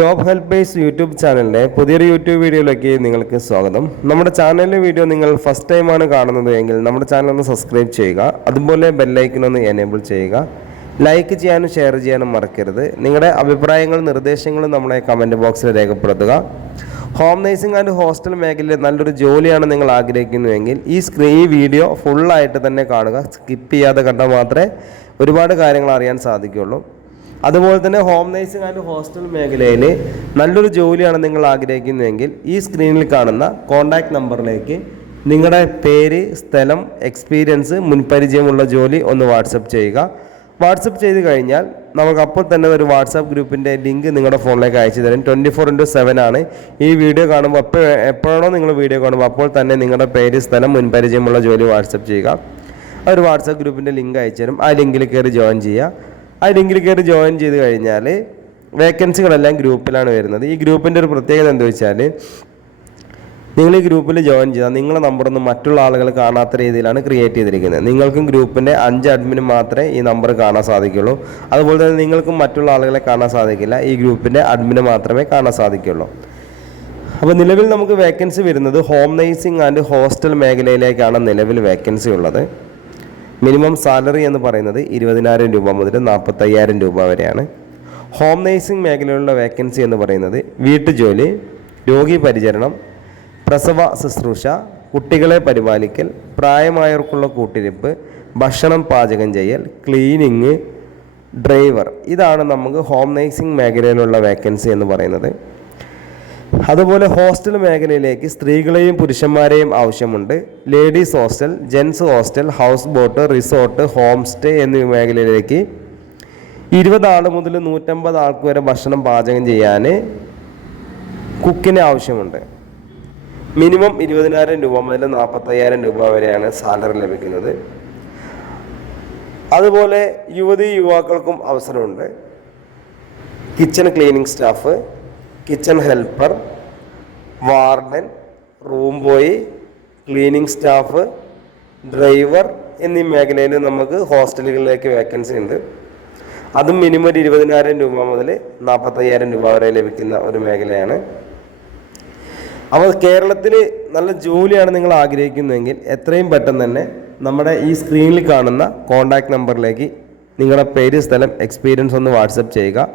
Job helpers YouTube ചാനലിൻ്റെ പുതിയൊരു YouTube വീഡിയോയിലേക്ക് നിങ്ങൾക്ക് സ്വാഗതം. നമ്മുടെ ചാനലിലെ വീഡിയോ നിങ്ങൾ ഫസ്റ്റ് ടൈമാണ് കാണുന്നത് എങ്കിൽ നമ്മുടെ ചാനൽ ഒന്ന് സബ്സ്ക്രൈബ് ചെയ്യുക. അതുപോലെ ബെല്ലൈക്കൺ ഒന്ന് എനേബിൾ ചെയ്യുക. ലൈക്ക് ചെയ്യാനും ഷെയർ ചെയ്യാനും മറക്കരുത്. നിങ്ങളുടെ അഭിപ്രായങ്ങളും നിർദ്ദേശങ്ങളും നമ്മളെ കമൻറ്റ് ബോക്സിൽ രേഖപ്പെടുത്തുക. ഹോം നേഴ്സിംഗ് ആൻഡ് ഹോസ്റ്റൽ മേഖലയിൽ നല്ലൊരു ജോലിയാണ് നിങ്ങൾ ആഗ്രഹിക്കുന്നുവെങ്കിൽ ഈ വീഡിയോ ഫുള്ളായിട്ട് തന്നെ കാണുക. സ്കിപ്പ് ചെയ്യാതെ കണ്ടാൽ മാത്രമേ ഒരുപാട് കാര്യങ്ങൾ അറിയാൻ സാധിക്കുകയുള്ളൂ. അതുപോലെ തന്നെ ഹോം നേഴ്സിംഗ് ആൻഡ് ഹോസ്റ്റൽ മേഖലയിൽ നല്ലൊരു ജോലിയാണ് നിങ്ങൾ ആഗ്രഹിക്കുന്നതെങ്കിൽ ഈ സ്ക്രീനിൽ കാണുന്ന കോൺടാക്റ്റ് നമ്പറിലേക്ക് നിങ്ങളുടെ പേര്, സ്ഥലം, എക്സ്പീരിയൻസ്, മുൻപരിചയമുള്ള ജോലി ഒന്ന് വാട്സപ്പ് ചെയ്യുക. വാട്സപ്പ് ചെയ്ത് കഴിഞ്ഞാൽ നമുക്ക് അപ്പോൾ തന്നെ ഒരു വാട്സാപ്പ് ഗ്രൂപ്പിൻ്റെ ലിങ്ക് നിങ്ങളുടെ ഫോണിലേക്ക് അയച്ചു തരും. 24/7 ആണ്. ഈ വീഡിയോ കാണുമ്പോൾ എപ്പോഴാണോ നിങ്ങൾ വീഡിയോ കാണുമ്പോൾ അപ്പോൾ തന്നെ നിങ്ങളുടെ പേര്, സ്ഥലം, മുൻപരിചയമുള്ള ജോലി വാട്സപ്പ് ചെയ്യുക. ആ ഒരു വാട്സാപ്പ് ഗ്രൂപ്പിൻ്റെ ലിങ്ക് അയച്ചു തരും. ആ ലിങ്കിൽ കയറി ജോയിൻ ചെയ്യുക. ആ ലിങ്കിൽ കയറി ജോയിൻ ചെയ്ത് കഴിഞ്ഞാൽ വേക്കൻസികളെല്ലാം ഗ്രൂപ്പിലാണ് വരുന്നത്. ഈ ഗ്രൂപ്പിൻ്റെ ഒരു പ്രത്യേകത എന്താ വെച്ചാൽ, നിങ്ങൾ ഈ ഗ്രൂപ്പിൽ ജോയിൻ ചെയ്താൽ നിങ്ങളുടെ നമ്പറൊന്നും മറ്റുള്ള ആളുകൾ കാണാത്ത രീതിയിലാണ് ക്രിയേറ്റ് ചെയ്തിരിക്കുന്നത്. നിങ്ങൾക്കും ഗ്രൂപ്പിൻ്റെ 5 അഡ്മിന് മാത്രമേ ഈ നമ്പർ കാണാൻ സാധിക്കുള്ളൂ. അതുപോലെ തന്നെ നിങ്ങൾക്കും മറ്റുള്ള ആളുകളെ കാണാൻ സാധിക്കില്ല. ഈ ഗ്രൂപ്പിൻ്റെ അഡ്മിന് മാത്രമേ കാണാൻ സാധിക്കുള്ളൂ. അപ്പോൾ നിലവിൽ നമുക്ക് വേക്കൻസി വരുന്നത് ഹോം നേഴ്സിംഗ് ആൻഡ് ഹോസ്റ്റൽ മേഖലയിലേക്കാണ് നിലവിൽ വേക്കൻസി ഉള്ളത്. മിനിമം സാലറി എന്ന് പറയുന്നത് 20,000 രൂപ മുതൽ 45,000 രൂപ വരെയാണ്. ഹോം നേഴ്സിംഗ് മേഖലയിലുള്ള വേക്കൻസി എന്ന് പറയുന്നത് വീട്ടുജോലി, രോഗി പരിചരണം, പ്രസവ ശുശ്രൂഷ, കുട്ടികളെ പരിപാലിക്കൽ, പ്രായമായവർക്കുള്ള കൂട്ടിരിപ്പ്, ഭക്ഷണം പാചകം ചെയ്യൽ, ക്ലീനിങ്, ഡ്രൈവർ, ഇതാണ് നമുക്ക് ഹോം നേഴ്സിംഗ് മേഖലയിലുള്ള വേക്കൻസി എന്ന് പറയുന്നത്. അതുപോലെ ഹോസ്റ്റൽ മേഖലയിലേക്ക് സ്ത്രീകളെയും പുരുഷന്മാരെയും ആവശ്യമുണ്ട്. Ladies hostel, gents hostel, house boat, resort, home stay എന്നീ മേഖലയിലേക്ക് 20 ആൾ മുതൽ 150 ആൾക്ക് വരെ ഭക്ഷണം പാചകം ചെയ്യാൻ കുക്കിന് ആവശ്യമുണ്ട്. മിനിമം 20,000 രൂപ മുതൽ 45,000 രൂപ വരെയാണ് സാലറി ലഭിക്കുന്നത്. അതുപോലെ യുവാക്കൾക്കും അവസരമുണ്ട്. Kitchen cleaning staff, kitchen helper, warden, room boy, cleaning staff, driver എന്നീ മേഖലയിൽ നമുക്ക് ഹോസ്റ്റലുകളിലേക്ക് വേക്കൻസി ഉണ്ട്. അതും മിനിമം 20,000 രൂപ മുതൽ 45,000 രൂപ വരെ ലഭിക്കുന്ന ഒരു മേഖലയാണ്. അപ്പോൾ കേരളത്തിൽ നല്ല ജോലിയാണ് നിങ്ങൾ ആഗ്രഹിക്കുന്നതെങ്കിൽ എത്രയും പെട്ടെന്ന് തന്നെ നമ്മുടെ ഈ സ്ക്രീനിൽ കാണുന്ന കോൺടാക്റ്റ് നമ്പറിലേക്ക് നിങ്ങളുടെ പേര്, സ്ഥലം, എക്സ്പീരിയൻസ് ഒന്ന് വാട്സപ്പ് ചെയ്യുക.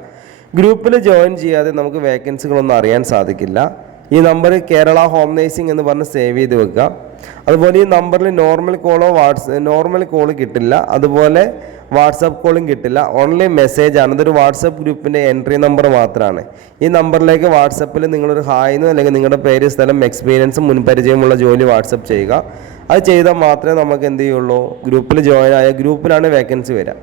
ഗ്രൂപ്പിൽ ജോയിൻ ചെയ്യാതെ നമുക്ക് വേക്കൻസികളൊന്നും അറിയാൻ സാധിക്കില്ല. ഈ നമ്പർ കേരള ഹോം നേഴ്സിംഗ് എന്ന് പറഞ്ഞ് സേവ് ചെയ്ത് വെക്കുക. അതുപോലെ ഈ നമ്പറിൽ നോർമൽ കോൾ കിട്ടില്ല. അതുപോലെ വാട്സപ്പ് കോളും കിട്ടില്ല. ഓൺലി മെസ്സേജാണ്. ഇതൊരു വാട്സപ്പ് ഗ്രൂപ്പിൻ്റെ എൻട്രി നമ്പർ മാത്രമാണ്. ഈ നമ്പറിലേക്ക് വാട്സപ്പിൽ നിങ്ങളൊരു ഹായ്ന്ന് അല്ലെങ്കിൽ നിങ്ങളുടെ പേര്, സ്ഥലം, എക്സ്പീരിയൻസും മുൻപരിചയമുള്ള ജോലി വാട്സപ്പ് ചെയ്യുക. അത് ചെയ്താൽ മാത്രമേ നമുക്ക് എന്ത് ചെയ്യുള്ളൂ, ഗ്രൂപ്പിൽ ജോയിൻ ആയ ഗ്രൂപ്പിലാണ് വേക്കൻസി വരിക.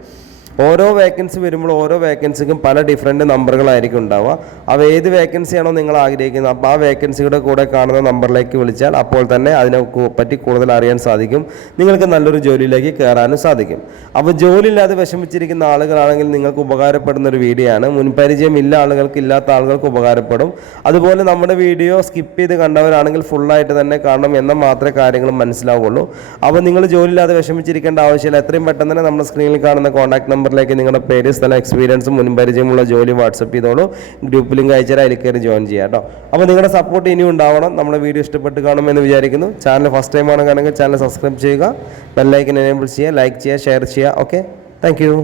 ഓരോ വേക്കൻസി വരുമ്പോൾ ഓരോ വേക്കൻസിക്കും പല ഡിഫറെൻറ്റ് നമ്പറുകളായിരിക്കും ഉണ്ടാവുക. അപ്പോൾ ഏത് വേക്കൻസിയാണോ നിങ്ങൾ ആഗ്രഹിക്കുന്നത് അപ്പോൾ ആ വേക്കൻസിയുടെ കൂടെ കാണുന്ന നമ്പറിലേക്ക് വിളിച്ചാൽ അപ്പോൾ തന്നെ അതിനെ പറ്റി കൂടുതൽ അറിയാൻ സാധിക്കും. നിങ്ങൾക്ക് നല്ലൊരു ജോലിയിലേക്ക് കയറാനും സാധിക്കും. അപ്പോൾ ജോലിയില്ലാതെ വിഷമിച്ചിരിക്കുന്ന ആളുകളാണെങ്കിൽ നിങ്ങൾക്ക് ഉപകാരപ്പെടുന്ന ഒരു വീഡിയോ ആണ്. മുൻപരിചയം ഇല്ലാത്ത ആളുകൾക്ക് ഉപകാരപ്പെടും. അതുപോലെ നമ്മുടെ വീഡിയോ സ്കിപ്പ് ചെയ്ത് കണ്ടവരാണെങ്കിൽ ഫുള്ളായിട്ട് തന്നെ കാണണം എന്ന മാത്രമേ കാര്യങ്ങൾ മനസ്സിലാവുള്ളൂ. അപ്പോൾ നിങ്ങൾ ജോലിയില്ലാതെ വിഷമിച്ചിരിക്കേണ്ട ആവശ്യമില്ല. എത്രയും പെട്ടെന്ന് തന്നെ നമ്മുടെ സ്ക്രീനിൽ കാണുന്ന കോൺടാക്ട് നമ്പറിലേക്ക് നിങ്ങളുടെ പേര്, സ്ഥലം, എക്സ്പീരിയൻസും മുൻപരിചയമുള്ള ജോലി വാട്സപ്പ് ചെയ്തോളൂ. ഗ്രൂപ്പ് ലിങ്ക് അയച്ചാൽ അതിൽ കയറി ജോയിൻ ചെയ്യാം കേട്ടോ. അപ്പോൾ നിങ്ങളുടെ സപ്പോർട്ട് ഇനിയും ഉണ്ടാവണം. നമ്മുടെ വീഡിയോ ഇഷ്ടപ്പെട്ട് കാണുമെന്ന് വിചാരിക്കുന്നു. ചാനൽ ഫസ്റ്റ് ടൈം ആണെങ്കിൽ ചാനൽ സബ്സ്ക്രൈബ് ചെയ്യുക, ബെല്ലൈക്കൻ എനേബിൾ ചെയ്യുക, ലൈക്ക് ചെയ്യുക, ഷെയർ ചെയ്യുക. Okay, thank you.